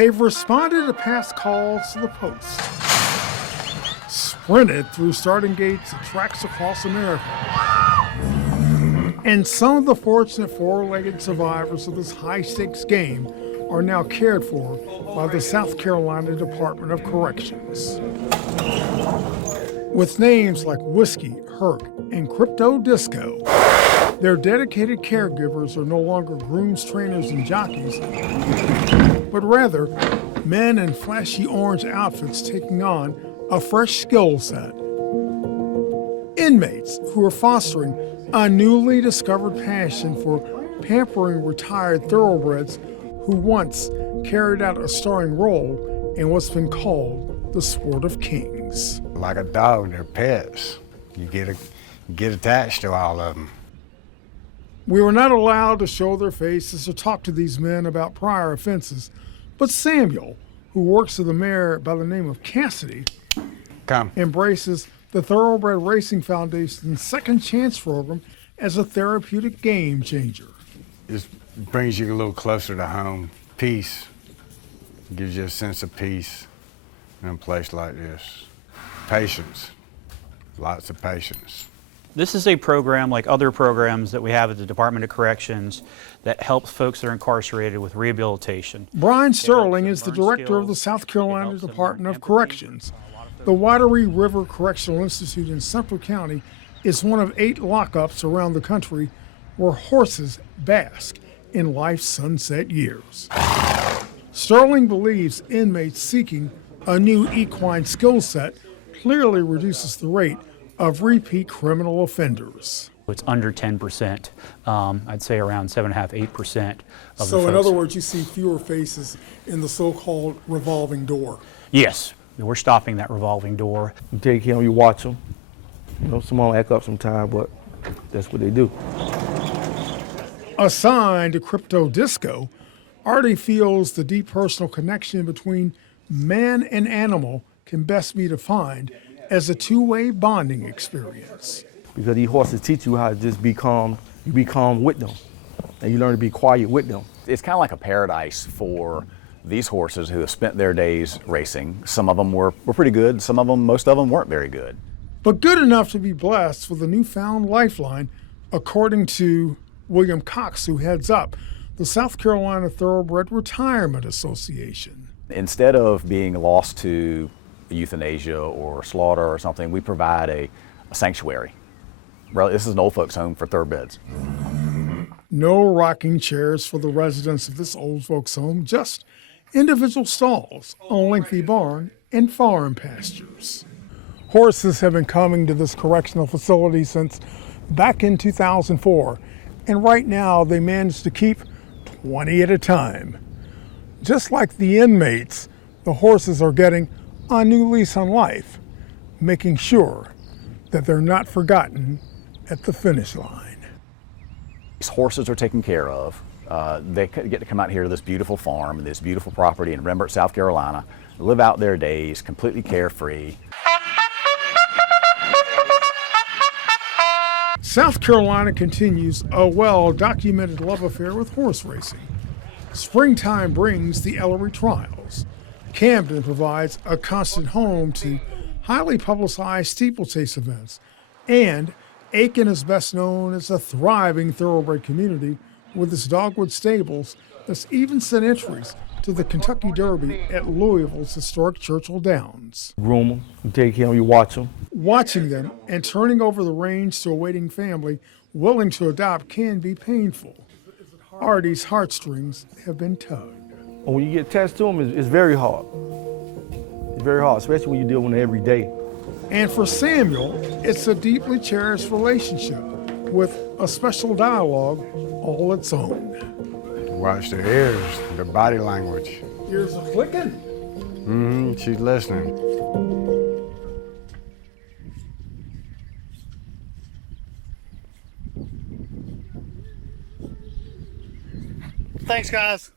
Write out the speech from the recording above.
They've responded to past calls to the post, sprinted through starting gates at tracks across America, and some of the fortunate four-legged survivors of this high-stakes game are now cared for by the South Carolina Department of Corrections. With names like Whiskey, Herc, and Crypto Disco, their dedicated caregivers are no longer grooms, trainers, and jockeys, but rather men in flashy orange outfits taking on a fresh skill set. Inmates who are fostering a newly discovered passion for pampering retired thoroughbreds who once carried out a starring role in what's been called the sport of kings. Like a dog, they're pets. You get attached to all of them. We were not allowed to show their faces or talk to these men about prior offenses, but Samuel, who works for the mayor by the name of Cassidy, embraces the Thoroughbred Racing Foundation's Second Chance program as a therapeutic game changer. It brings you a little closer to home. Peace. It gives you a sense of peace in a place like this. Patience. Lots of patience. This is a program like other programs that we have at the Department of Corrections that helps folks that are incarcerated with rehabilitation. Brian Sterling is the director of the South Carolina Department of Corrections. The Wateree River Correctional Institute in Central County is one of 8 lockups around the country where horses bask in life's sunset years. Sterling believes inmates seeking a new equine skill set clearly reduces the rate of repeat criminal offenders. It's under 10%, I'd say around 7.5%, 8% of the folks. So in other words, you see fewer faces in the so-called revolving door. Yes, we're stopping that revolving door. You take him, you watch them. You know, some of them act up sometimes, but that's what they do. Assigned to Crypto Disco, Artie feels the deep personal connection between man and animal can best be defined as a two-way bonding experience. Because these horses teach you how to just be calm. You be calm with them, and you learn to be quiet with them. It's kind of like a paradise for these horses who have spent their days racing. Some of them were pretty good, some of them, most of them weren't very good. But good enough to be blessed with a newfound lifeline, according to William Cox, who heads up the South Carolina Thoroughbred Retirement Association. Instead of being lost to euthanasia or slaughter or something, we provide a sanctuary. Really, this is an old folks' home for thoroughbreds. No rocking chairs for the residents of this old folks' home, just individual stalls, a lengthy barn, and farm pastures. Horses have been coming to this correctional facility since back in 2004, and right now they manage to keep 20 at a time. Just like the inmates, the horses are getting a new lease on life, making sure that they're not forgotten at the finish line. These horses are taken care of. They get to come out here to this beautiful farm, this beautiful property in Rembert, South Carolina, live out their days completely carefree. South Carolina continues a well-documented love affair with horse racing. Springtime brings the Ellery Trials. Camden provides a constant home to highly publicized steeplechase events, and Aiken is best known as a thriving thoroughbred community with its dogwood stables that's even sent entries to the Kentucky Derby at Louisville's historic Churchill Downs. Groom them, you take him, you watch them. Watching them and turning over the reins to a waiting family willing to adopt can be painful. Artie's heartstrings have been tugged. When you get attached to them, it's very hard. It's very hard, especially when you deal with them every day. And for Samuel, it's a deeply cherished relationship with a special dialogue all its own. Watch their ears, their body language. Ears are clicking. Mm-hmm, she's listening. Thanks, guys.